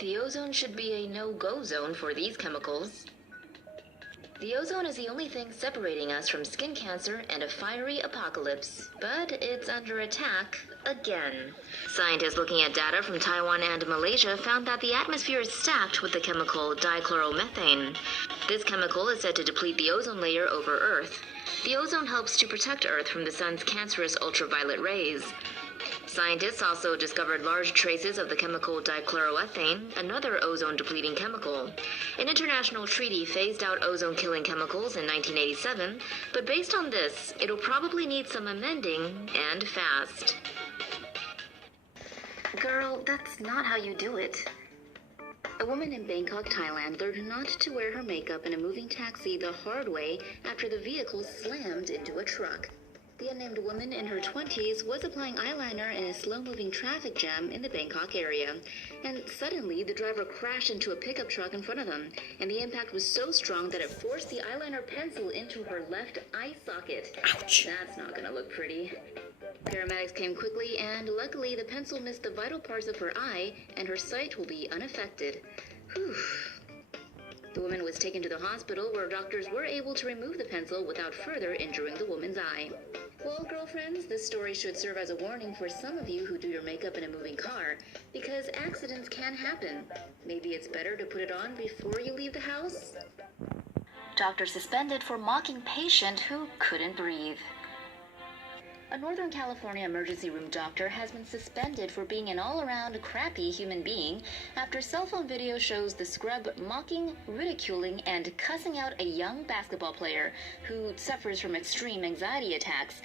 The ozone should be a no-go zone for these chemicals. The ozone is the only thing separating us from skin cancer and a fiery apocalypse, but it's under attack again. Scientists looking at data from Taiwan and Malaysia found that the atmosphere is stacked with the chemical dichloromethane. This chemical is said to deplete the ozone layer over Earth. The ozone helps to protect Earth from the sun's cancerous ultraviolet rays. Scientists also discovered large traces of the chemical dichloroethane, another ozone-depleting chemical. An international treaty phased out ozone-killing chemicals in 1987, but based on this, it'll probably need some amending, and fast. Girl, that's not how you do it. A woman in Bangkok, Thailand learned not to wear her makeup in a moving taxi the hard way after the vehicle slammed into a truck. The unnamed woman in her 20s was applying eyeliner in a slow-moving traffic jam in the Bangkok area. And suddenly, the driver crashed into a pickup truck in front of them, and the impact was so strong that it forced the eyeliner pencil into her left eye socket. Ouch! That's not gonna look pretty. Paramedics came quickly, and luckily the pencil missed the vital parts of her eye, and her sight will be unaffected. Whew. The woman was taken to the hospital where doctors were able to remove the pencil without further injuring the woman's eye. Well, girlfriends, this story should serve as a warning for some of you who do your makeup in a moving car, because accidents can happen. Maybe it's better to put it on before you leave the house? Doctor suspended for mocking patient who couldn't breathe. A Northern California emergency room doctor has been suspended for being an all-around crappy human being after cell phone video shows the scrub mocking, ridiculing, and cussing out a young basketball player who suffers from extreme anxiety attacks.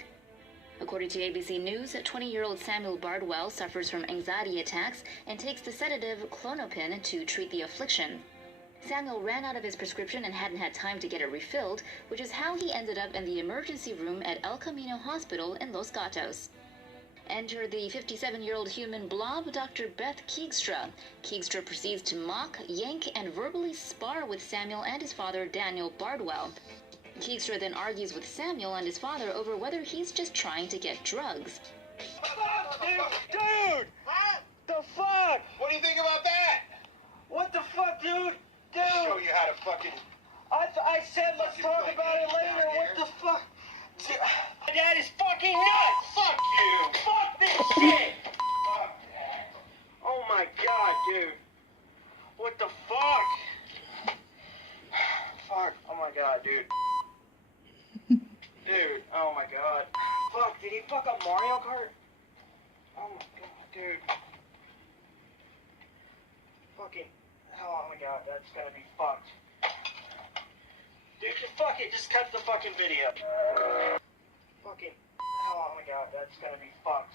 According to ABC News, 20-year-old Samuel Bardwell suffers from anxiety attacks and takes the sedative Klonopin to treat the affliction. Samuel ran out of his prescription and hadn't had time to get it refilled, which is how he ended up in the emergency room at El Camino Hospital in Los Gatos. Enter the 57-year-old human blob, Dr. Beth Keegstra. Keegstra proceeds to mock, yank, and verbally spar with Samuel and his father, Daniel Bardwell. Keegstra then argues with Samuel and his father over whether he's just trying to get drugs. Dude! What? The fuck? What do you think about that? What the fuck, dude? Dude! Show you how to fucking... I said let's talk about it later. What the fuck? My dad is fucking nuts! Fuck you! Fuck this shit! Fuck that. Oh my god, dude. What the fuck? Fuck. Oh my god, dude. Dude, oh my god. Fuck, did he fuck up Mario Kart? Oh my god, dude. Fucking... Oh my god, that's gonna be fucked. Dude, just fuck it, just cut the fucking video. Fucking... Oh my god, that's gonna be fucked.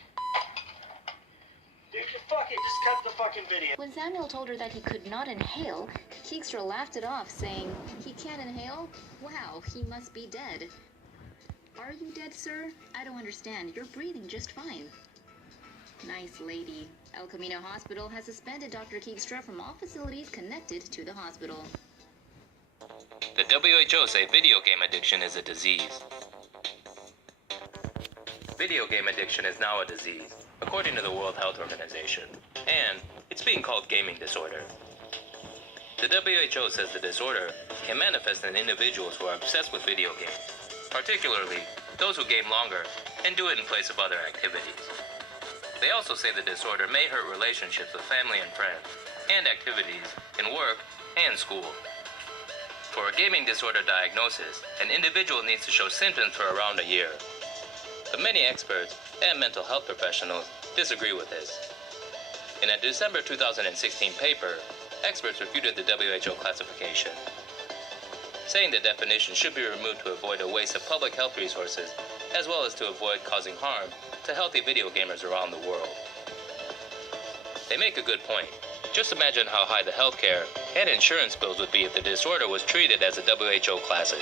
Dude, just fuck it, just cut the fucking video. When Samuel told her that he could not inhale, Keegstra laughed it off, saying, "He can't inhale? Wow, he must be dead." Are you dead, sir? I don't understand. You're breathing just fine. Nice lady. El Camino Hospital has suspended Dr. Keegstra from all facilities connected to the hospital. The WHO say video game addiction is a disease. Video game addiction is now a disease, according to the World Health Organization, and it's being called gaming disorder. The WHO says the disorder can manifest in individuals who are obsessed with video games, particularly those who game longer and do it in place of other activities. They also say the disorder may hurt relationships with family and friends, and activities in work and school. For a gaming disorder diagnosis, an individual needs to show symptoms for around a year. But many experts and mental health professionals disagree with this. In a December 2016 paper, experts refuted the WHO classification, saying the definition should be removed to avoid a waste of public health resources, as well as to avoid causing harm to healthy video gamers around the world. They make a good point. Just imagine how high the healthcare and insurance bills would be if the disorder was treated as the WHO classes.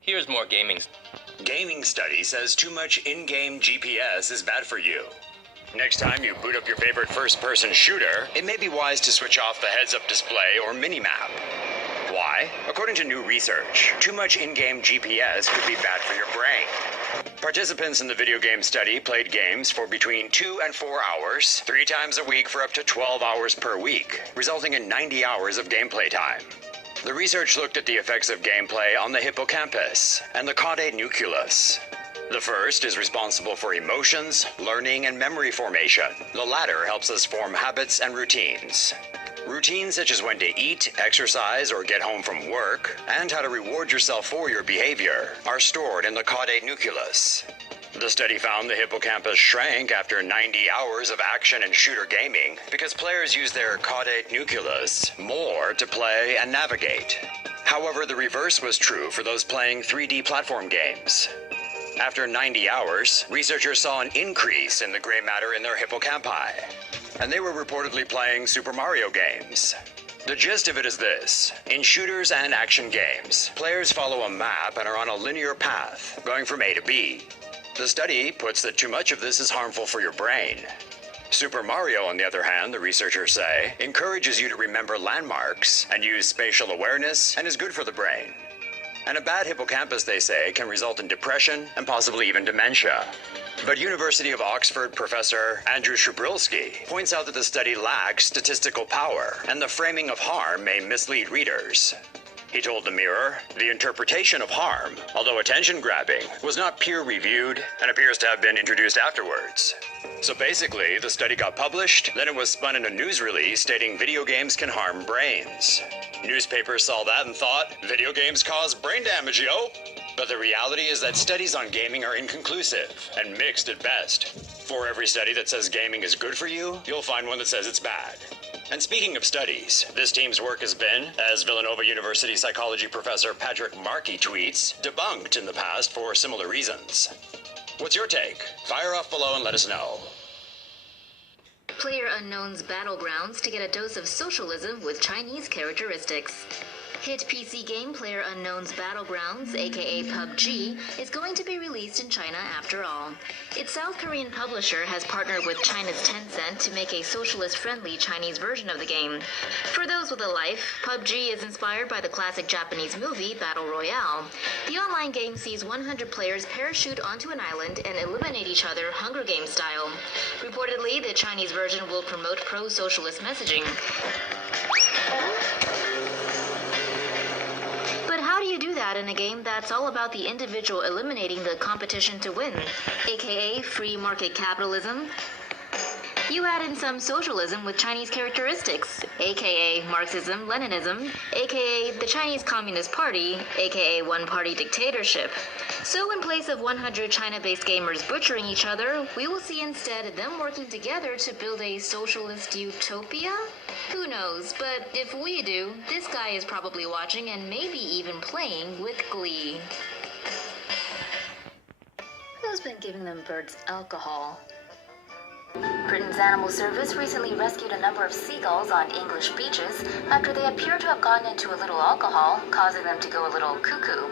Here's more gaming. Gaming study says too much in-game GPS is bad for you. Next time you boot up your favorite first-person shooter, it may be wise to switch off the heads-up display or mini-map. Why? According to new research, too much in-game GPS could be bad for your brain. Participants in the video game study played games for between 2 and 4 hours, 3 times a week for up to 12 hours per week, resulting in 90 hours of gameplay time. The research looked at the effects of gameplay on the hippocampus and the caudate nucleus. The first is responsible for emotions, learning, and memory formation. The latter helps us form habits and routines. Routines such as when to eat, exercise, or get home from work, and how to reward yourself for your behavior, are stored in the caudate nucleus. The study found the hippocampus shrank after 90 hours of action and shooter gaming because players use their caudate nucleus more to play and navigate. However, the reverse was true for those playing 3D platform games. After 90 hours, researchers saw an increase in the gray matter in their hippocampi, and they were reportedly playing Super Mario games. The gist of it is this: in shooters and action games, players follow a map and are on a linear path, going from A to B. The study puts that too much of this is harmful for your brain. Super Mario, on the other hand, the researchers say, encourages you to remember landmarks and use spatial awareness and is good for the brain. And a bad hippocampus, they say, can result in depression and possibly even dementia. But University of Oxford professor Andrew Shabrilski points out that the study lacks statistical power, and the framing of harm may mislead readers. He told the Mirror, the interpretation of harm, although attention-grabbing, was not peer-reviewed and appears to have been introduced afterwards. So basically, the study got published, then it was spun in a news release stating video games can harm brains. Newspapers saw that and thought, video games cause brain damage, yo! But the reality is that studies on gaming are inconclusive and mixed at best. For every study that says gaming is good for you, you'll find one that says it's bad. And speaking of studies, this team's work has been, as Villanova University psychology professor Patrick Markey tweets, debunked in the past for similar reasons. What's your take? Fire off below and let us know. PlayerUnknown's Battlegrounds to get a dose of socialism with Chinese characteristics. Hit PC game PlayerUnknown's Battlegrounds, aka PUBG, is going to be released in China after all. Its South Korean publisher has partnered with China's Tencent to make a socialist-friendly Chinese version of the game. For those with a life, PUBG is inspired by the classic Japanese movie Battle Royale. The online game sees 100 players parachute onto an island and eliminate each other Hunger Games style. Reportedly, the Chinese version will promote pro-socialist messaging. How do you do that in a game that's all about the individual eliminating the competition to win, aka free market capitalism? You add in some socialism with Chinese characteristics, aka Marxism-Leninism, aka the Chinese Communist Party, aka one-party dictatorship. So in place of 100 China-based gamers butchering each other, we will see instead them working together to build a socialist utopia? Who knows, but if we do, this guy is probably watching and maybe even playing with glee. Who's been giving them birds alcohol? Britain's Animal Service recently rescued a number of seagulls on English beaches after they appear to have gotten into a little alcohol, causing them to go a little cuckoo.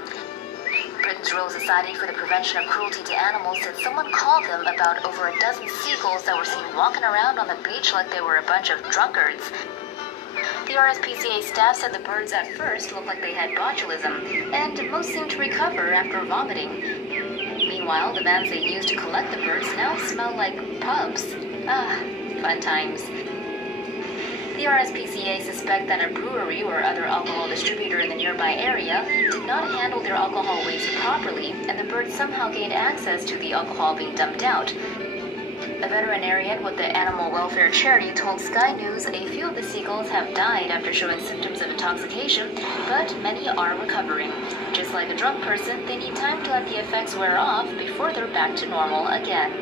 Britain's Royal Society for the Prevention of Cruelty to Animals said someone called them about over a dozen seagulls that were seen walking around on the beach like they were a bunch of drunkards. The RSPCA staff said the birds at first looked like they had botulism, and most seemed to recover after vomiting. Meanwhile, the vans they used to collect the birds now smell like pubs. Ah, fun times. The RSPCA suspect that a brewery or other alcohol distributor in the nearby area did not handle their alcohol waste properly, and the birds somehow gained access to the alcohol being dumped out. A veterinarian with the animal welfare charity told Sky News a few of the seagulls have died after showing symptoms of intoxication, but many are recovering. Just like a drunk person, they need time to let the effects wear off before they're back to normal again.